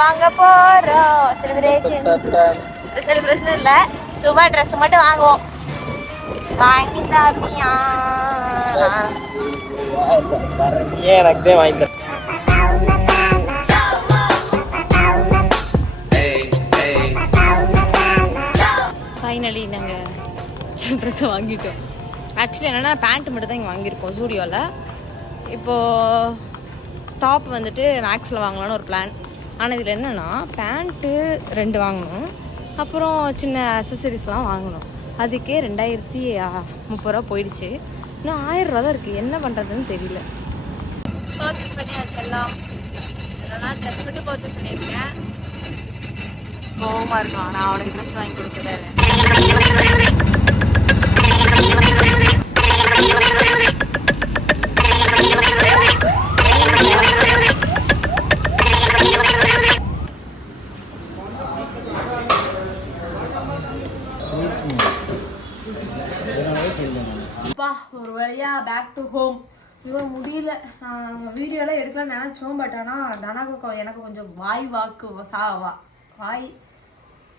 வாங்க போறோம். Celebration celebration இல்ல. சும்மா ட்ரெஸ் மட்டும் வாங்குவோம். வாங்கி தாப்பியா எனக்கு வாங்கி ஃபைனலி நாங்கள் ட்ரெஸ் வாங்கிட்டோம். ஆக்சுவலி என்னென்னா பேண்ட் மட்டும் தான் இங்கே வாங்கியிருக்கோம் ஸ்டூடியோவில் இப்போது டாப் வந்துட்டு மேக்ஸில் வாங்கலாம்னு ஒரு பிளான் ஆனால் இதில் என்னென்னா பேண்ட்டு ரெண்டு வாங்கணும். அப்புறம் சின்ன அசசரிஸ்லாம் வாங்கணும். அதுக்கே ரெண்டாயிரத்தி முப்பது ரூபா போயிடுச்சு. இன்னும் ஆயிரம் ரூபா தான் இருக்குது என்ன பண்ணுறதுன்னு தெரியல. பர்ச்சேஸ் பண்ணியாச்சு எல்லாம். எல்லாம் ட்ரெஸ் மட்டும் பர்ச்சேஸ் பண்ணியிருக்கேன் கோவமாக இருக்கும் நான் அவனுக்கு ட்ரெஸ் வாங்கி கொடுத்துட்டேன் அப்பா ஒரு வழியா பேக் டு ஹோம் இவன் முடியல. நாங்கள் வீடியோலாம் எடுக்கலாம்னு நினச்சோம் பட் ஆனால் தனாக்கு எனக்கு கொஞ்சம் வாய் வாக்கு சா வா- வாய்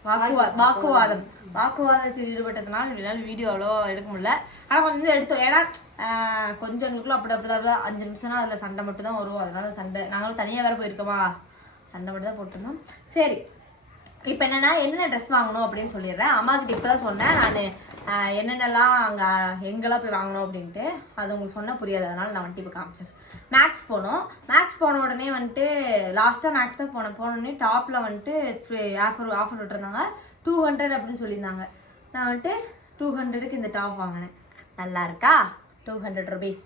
வாக்குவா வாக்குவாதம். வாக்குவாதத்தில் ஈடுபட்டதுனால என்னால் வீடியோ அவ்வளோ எடுக்க முடியல. ஆனால் கொஞ்சம் எடுத்தோம். ஏன்னா கொஞ்சம் எங்களுக்குள்ள அப்படி அப்படி தான் அஞ்சு நிமிஷம்னா அதில் சண்டை மட்டும் தான் வரும். அதனால சண்டை நாங்களும் தனியாக வேற போயிருக்கோமா? சண்டை மட்டும் தான் போட்டிருந்தோம். சரி. இப்போ என்னன்னா என்னென்ன ட்ரெஸ் வாங்கணும் அப்படின்னு சொல்லிடுறேன். அம்மா கிட்ட இப்போ தான் சொன்னேன். நான் என்னென்னலாம் அங்கே எங்கெல்லாம் போய் வாங்கணும் அப்படின்ட்டு அது உங்களுக்கு சொன்னால் புரியாது. அதனால நான் வந்துட்டு இப்போ காமிச்சேன் மேக்ஸ் போனோம். மேக்ஸ் போன உடனே வந்துட்டு லாஸ்ட்டாக மேக்ஸ் தான் போனேன். போன உடனே டாப்பில் வந்துட்டு ஆஃபர் ஆஃபர் விட்டுருந்தாங்க. டூ ஹண்ட்ரட் அப்படின்னு சொல்லியிருந்தாங்க. நான் வந்துட்டு டூ ஹண்ட்ரடுக்கு இந்த டாப் வாங்கினேன். நல்லா இருக்கா? டூ ஹண்ட்ரட் ருபீஸ்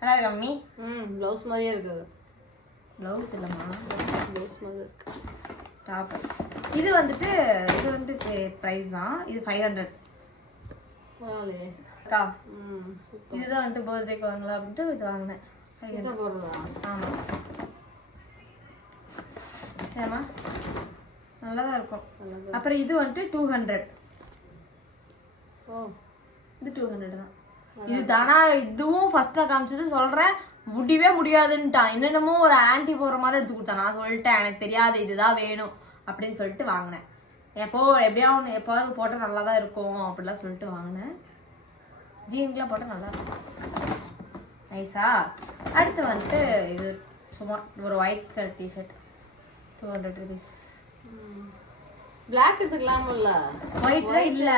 நல்லா இருக்கா மம்மி? ம் ப்ளவுஸ் மாதிரியே இருக்குது. ப்ளவுஸ் இல்லைம்மா. ப்ளவுஸ் மாதிரி இருக்கு. டாப் இது வந்துட்டு இது வந்துட்டு ப்ரைஸ் தான். இது ஃபைவ் ஹண்ட்ரட் அக்கா இதுதான் வந்துட்டு பர்த்டேக்கு வாங்கலாம் அப்படின்ட்டு இது வாங்கினேன். ஆமாம் ஏமா நல்லா தான் இருக்கும். அப்புறம் இது வந்துட்டு டூ ஹண்ட்ரட் ஓ. இது டூ ஹண்ட்ரட் தான். இது தானா இதுவும் ஃபர்ஸ்ட்ல காமிச்சது சொல்றேன். முடியவே முடியாதுன்ட்டான். என்னென்னமோ ஒரு ஆன்டி போடுற மாதிரி எடுத்து கொடுத்தான் நான் சொல்லிட்டேன் எனக்கு தெரியாது இதுதான் வேணும். அப்படின்னு சொல்லிட்டு வாங்கினேன். எப்போ எப்படியா ஒன்று எப்போவாது போட்டால் நல்லா தான் இருக்கும் அப்படிலாம் சொல்லிட்டு வாங்கினேன். ஜீன்ஸ்லாம் போட்டால் நல்லா இருக்கும். நைஸா? அடுத்து வந்துட்டு இது சும்மா ஒரு white colour t-shirt two hundred rupees black எடுத்துக்கலாம்ல. ஒயிட்ல இல்ல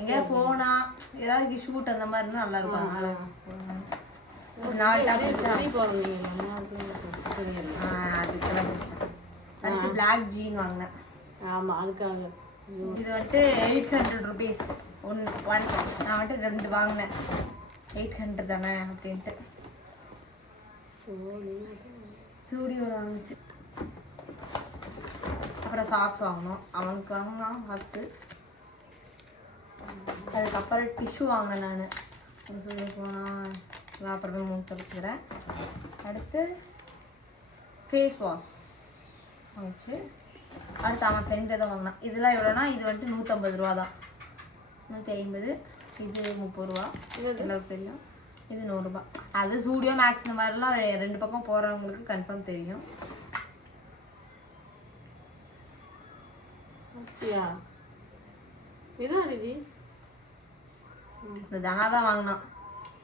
எங்க போனா ஏதாவது ஷூட் அந்த மாதிரி நல்லா இருக்கும். ஒரு நாலு டாப் அடுத்து பிளாக் ஜீன் வாங்கினேன். ஆமாம் அதுக்காக இது வந்துட்டு eight hundred rupees one one நான் வந்துட்டு ரெண்டு வாங்கினேன். எயிட் ஹண்ட்ரட் தானே அப்படின்ட்டு. ஸ்டூடியோவில் வாங்குச்சு. அப்புறம் சாக்ஸ் வாங்கினோம் அவனுக்கு வாங்கினான் சாக்ஸு அதுக்கப்புறம் டிஷ்யூ வாங்கினேன் நான். சொல்லி போனால் நான் அப்புறமே மூணு தொடச்சிக்கிறேன். அடுத்து ஃபேஸ் வாஷ் வாங்கிச்சு. அடுத்து அவன் சென்ட் தான் வாங்கினான். இதெல்லாம் எவ்வளோனா இது வந்துட்டு நூற்றம்பது ரூபா தான் நூற்றி ஐம்பது இது முப்பது ரூபா. எல்லாருக்கும் தெரியும். இது நூறுரூபா அது ஸ்டூடியோ மேக்ஸ் இந்த மாதிரிலாம் ரெண்டு பக்கம் போகிறவங்களுக்கு கன்ஃபார்ம் தெரியும். இந்த தனா தான் வாங்கினான்.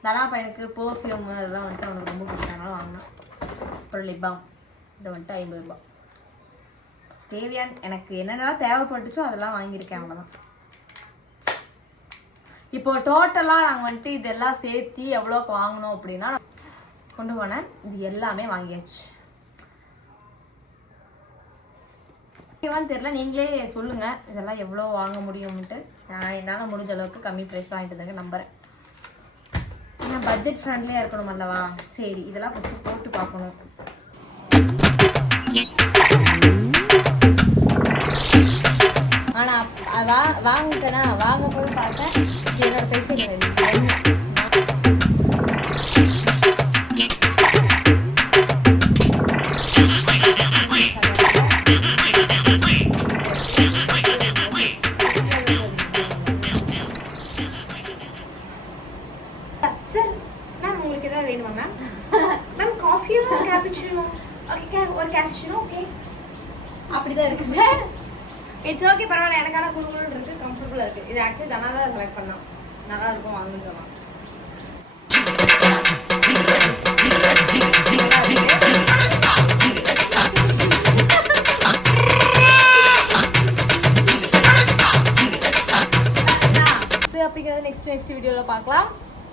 தனா பையனுக்கு பர்ஃப்யூம் அதெல்லாம் வந்துட்டு அவனுக்கு ரொம்ப பிடிச்சதுனால வாங்கினான். அப்புறம் லிப்பாம் இது வந்துட்டு ஐம்பது ரூபா. தேவையான எனக்கு என்னென்னலாம் தேவைப்பட்டுச்சோ அதெல்லாம் வாங்கியிருக்கேன் அவ்வளோதான் இப்போ டோட்டலாக நாங்கள் வந்துட்டு இதெல்லாம் சேர்த்து எவ்வளோக்கு வாங்கினோம் அப்படின்னா கொண்டு போனேன். இது எல்லாமே வாங்கியாச்சு. ஓகேவான்னு தெரியல. நீங்களே சொல்லுங்க. இதெல்லாம் எவ்வளோ வாங்க முடியும்ன்ட்டு. நான் என்னால் முடிஞ்ச அளவுக்கு கம்மி ப்ரைஸ் வாங்கிட்டு தாங்க நம்புறேன். ஏன்னா பட்ஜெட் ஃப்ரெண்ட்லியாக இருக்கணும் அல்லவா? சரி இதெல்லாம் ஃபஸ்ட்டு போட்டு பார்க்கணும். வா வாங்கிட்டேனா? வாங்கும் போது பார்த்தேன் என்னோட சைஸ் ஒரு கேபிச்சினோ ஓகே அப்படிதான் இருக்குல்ல இட்ஸ் ஓகே பரவாயில்ல எனக்கான குழுக்குழு இருக்குது கம்ஃபர்டபுளாக இருக்குது இது ஆக்சுவலி தானா தான் செலக்ட் பண்ணோம். நல்லா இருக்கும் வாங்குன்னு சொன்னான் அப்படிங்கிறது நெக்ஸ்ட் நெக்ஸ்ட் வீடியோவில் பார்க்கலாம்.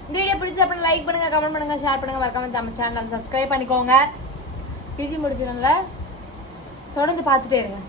இந்த வீடியோ பிடிச்சி அப்புறம் லைக் பண்ணுங்கள் கமெண்ட் பண்ணுங்கள் ஷேர் பண்ணுங்கள் மறக்காம நம்ம சேனல் சப்ஸ்கிரைப் பண்ணிக்கோங்க. பிஜி முடிச்சிடும்ல தொடர்ந்து பார்த்துட்டே இருங்க.